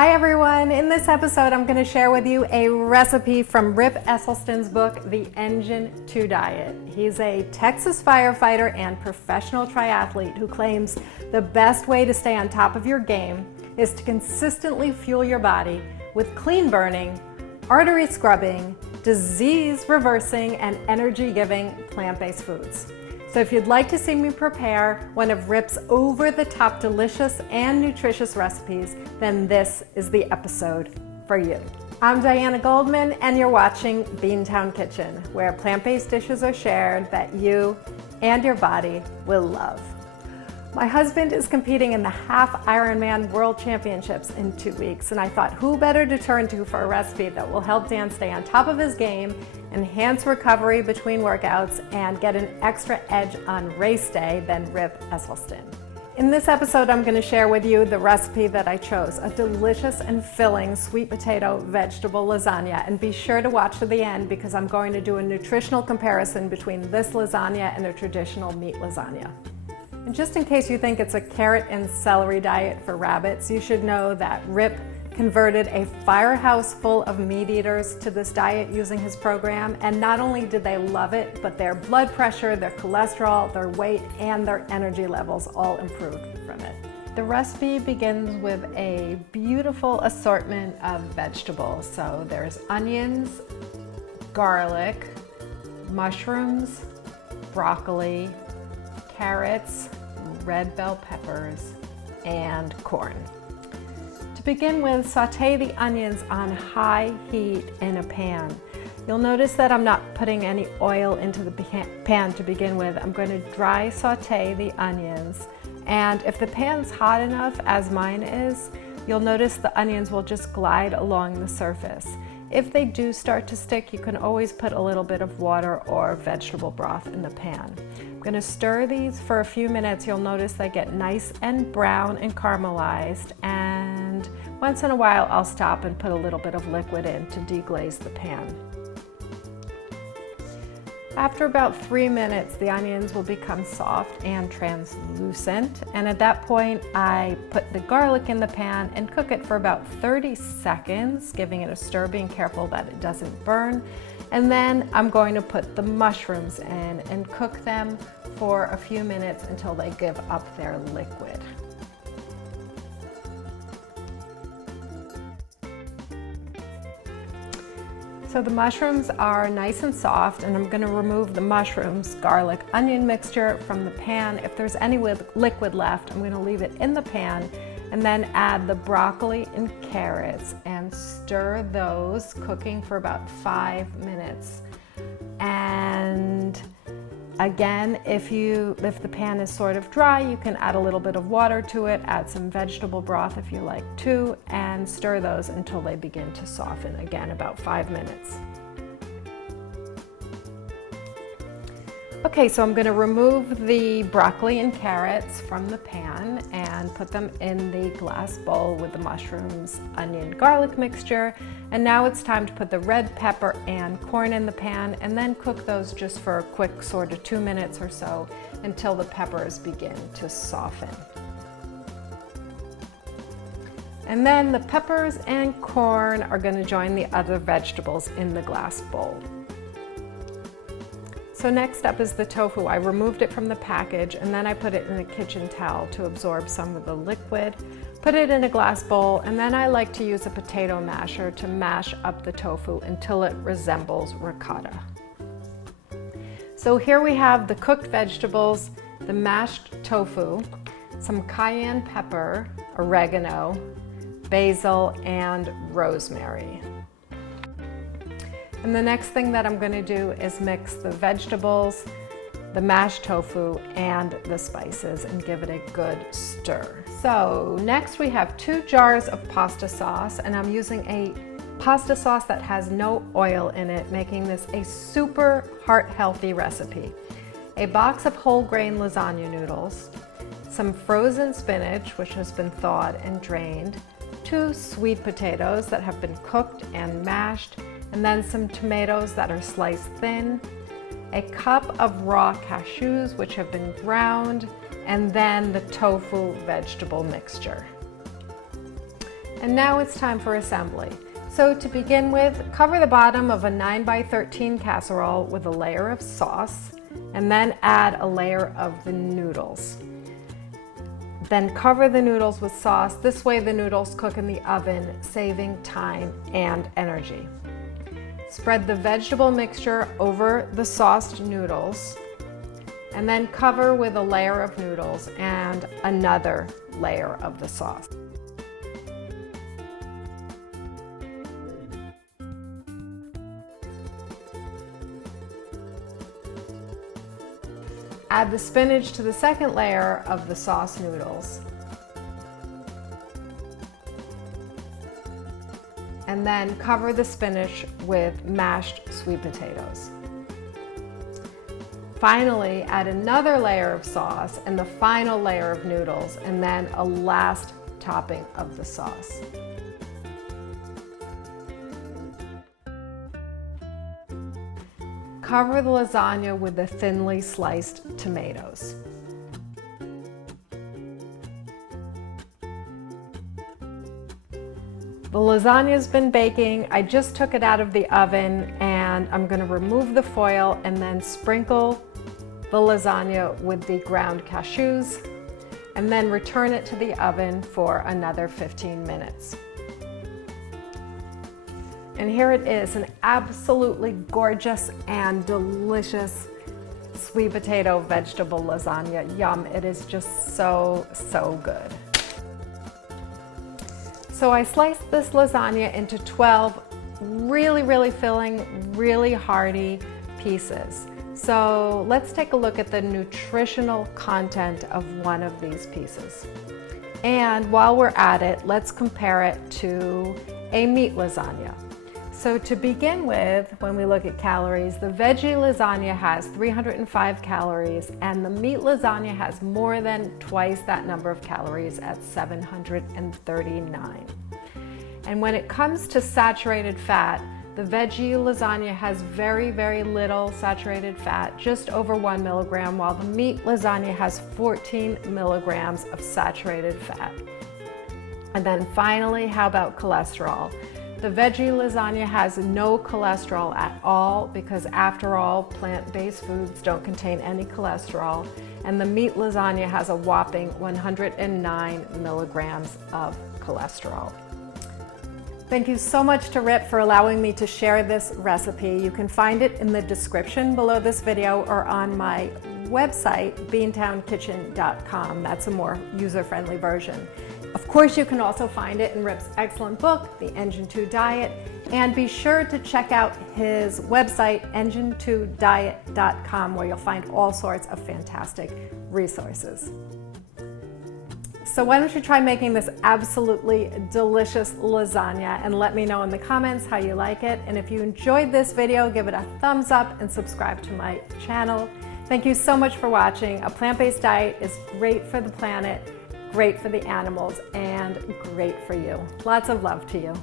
Hi everyone! In this episode I'm going to share with you a recipe from Rip Esselstyn's book, The Engine 2 Diet. He's a Texas firefighter and professional triathlete who claims the best way to stay on top of your game is to consistently fuel your body with clean burning, artery scrubbing, disease reversing, and energy giving plant-based foods. So if you'd like to see me prepare one of Rip's over-the-top delicious and nutritious recipes, then this is the episode for you. I'm Diana Goldman and you're watching Beantown Kitchen, where plant-based dishes are shared that you and your body will love. My husband is competing in the half Ironman World Championships in 2 weeks, and I thought who better to turn to for a recipe that will help Dan stay on top of his game, enhance recovery between workouts, and get an extra edge on race day than Rip Esselstyn. In this episode, I'm going to share with you the recipe that I chose, a delicious and filling sweet potato vegetable lasagna. And be sure to watch to the end because I'm going to do a nutritional comparison between this lasagna and a traditional meat lasagna. And just in case you think it's a carrot and celery diet for rabbits, you should know that Rip converted a firehouse full of meat eaters to this diet using his program, and not only did they love it, but their blood pressure, their cholesterol, their weight, and their energy levels all improved from it. The recipe begins with a beautiful assortment of vegetables. So there's onions, garlic, mushrooms, broccoli, carrots, red bell peppers, and corn. To begin with, saute the onions on high heat in a pan. You'll notice that I'm not putting any oil into the pan to begin with. I'm going to dry saute the onions, and if the pan's hot enough, as mine is, you'll notice the onions will just glide along the surface. If they do start to stick, you can always put a little bit of water or vegetable broth in the pan. I'm going to stir these for a few minutes. You'll notice they get nice and brown and caramelized, and once in a while I'll stop and put a little bit of liquid in to deglaze the pan. After about 3 minutes, the onions will become soft and translucent, and at that point I put the garlic in the pan and cook it for about 30 seconds, giving it a stir, being careful that it doesn't burn. And then I'm going to put the mushrooms in and cook them for a few minutes until they give up their liquid. So the mushrooms are nice and soft, and I'm going to remove the mushrooms, garlic, onion mixture from the pan. If there's any liquid left, I'm going to leave it in the pan and then add the broccoli and carrots and stir those, cooking for about 5 minutes. And again, if the pan is sort of dry, you can add a little bit of water to it, add some vegetable broth if you like to, and stir those until they begin to soften. Again, about 5 minutes. Okay, so I'm going to remove the broccoli and carrots from the pan and put them in the glass bowl with the mushrooms, onion, garlic mixture. And now it's time to put the red pepper and corn in the pan and then cook those just for a quick sort of 2 minutes or so until the peppers begin to soften. And then the peppers and corn are going to join the other vegetables in the glass bowl. So next up is the tofu. I removed it from the package and then I put it in a kitchen towel to absorb some of the liquid. Put it in a glass bowl, and then I like to use a potato masher to mash up the tofu until it resembles ricotta. So here we have the cooked vegetables, the mashed tofu, some cayenne pepper, oregano, basil, and rosemary. And the next thing that I'm going to do is mix the vegetables, the mashed tofu, and the spices and give it a good stir. So next we have 2 jars of pasta sauce, and I'm using a pasta sauce that has no oil in it, making this a super heart-healthy recipe. A box of whole grain lasagna noodles, some frozen spinach which has been thawed and drained, 2 sweet potatoes that have been cooked and mashed, and then some tomatoes that are sliced thin, a cup of raw cashews which have been ground, and then the tofu vegetable mixture. And now it's time for assembly. So to begin with, cover the bottom of a 9x13 casserole with a layer of sauce, and then add a layer of the noodles. Then cover the noodles with sauce. This way the noodles cook in the oven, saving time and energy. Spread the vegetable mixture over the sauced noodles, and then cover with a layer of noodles and another layer of the sauce. Add the spinach to the second layer of the sauce noodles. And then cover the spinach with mashed sweet potatoes. Finally, add another layer of sauce and the final layer of noodles, and then a last topping of the sauce. Cover the lasagna with the thinly sliced tomatoes. The lasagna's been baking. I just took it out of the oven, and I'm going to remove the foil and then sprinkle the lasagna with the ground cashews, and then return it to the oven for another 15 minutes. And here it is, an absolutely gorgeous and delicious sweet potato vegetable lasagna. Yum, it is just so, so good. So I sliced this lasagna into 12 really filling, really hearty pieces. So let's take a look at the nutritional content of one of these pieces. And while we're at it, let's compare it to a meat lasagna. So to begin with, when we look at calories, the veggie lasagna has 305 calories, and the meat lasagna has more than twice that number of calories at 739. And when it comes to saturated fat, the veggie lasagna has very little saturated fat, just over 1 milligram, while the meat lasagna has 14 milligrams of saturated fat. And then finally, how about cholesterol? The veggie lasagna has no cholesterol at all, because after all, plant-based foods don't contain any cholesterol, and the meat lasagna has a whopping 109 milligrams of cholesterol. Thank you so much to Rip for allowing me to share this recipe. You can find it in the description below this video or on my website, beantownkitchen.com. That's a more user-friendly version. Of course, you can also find it in Rip's excellent book, The Engine 2 Diet, and be sure to check out his website, engine2diet.com, where you'll find all sorts of fantastic resources. So why don't you try making this absolutely delicious lasagna and let me know in the comments how you like it. And if you enjoyed this video, give it a thumbs up and subscribe to my channel. Thank you so much for watching. A plant-based diet is great for the planet, great for the animals, and great for you. Lots of love to you.